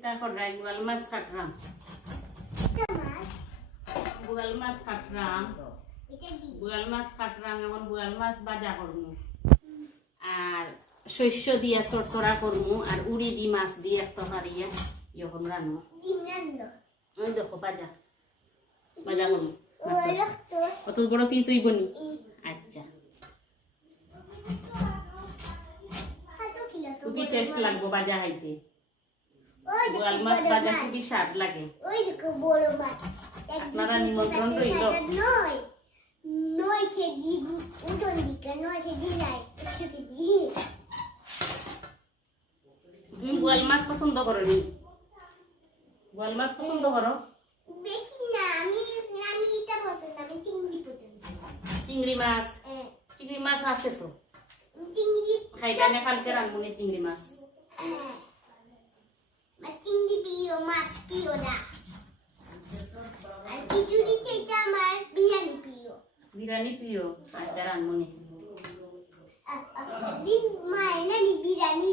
কিতা করাই বুয়াল মাছ কাটরাম বুয়াল মাছ কাটরাম বুয়াল মাছ কাটরাম এখন বুয়াল মাছ ভাজা করবো আর শস্য দিয়া চড়চড়া করবো আর উড়ি দি মাছ দিয়ে একটা হারিয়া এখন রান্না ওই দেখো ভাজা ভাজা করবো কত বড় পিস হইব নি আচ্ছা খুবই টেস্ট লাগবো ভাজা খাইতে বুয়াল মাছ ভাজা খুবই স্বাদ লাগে আপনারা নিমন্ত্রণ রইল 9 কেজি উঠন দিকে 9 কেজি নাই 100 কেজি তুমি বুয়াল মাছ পছন্দ করো নি বুয়াল মাছ পছন্দ করো বেশি না আমি এটা পছন্দ আমি চিংড়ি পছন্দ চিংড়ি মাছ আছে তো চিংড়ি খাইটা না কালকে রান্না চিংড়ি মাছ চিংড়ি প্রিয় মাছ প্রিয় না আর খিচুড়ি চাইতে আমার বিরিয়ানি প্রিয় আচ্ছা রান্না একদিন মায়ের নানি বিরিয়ানি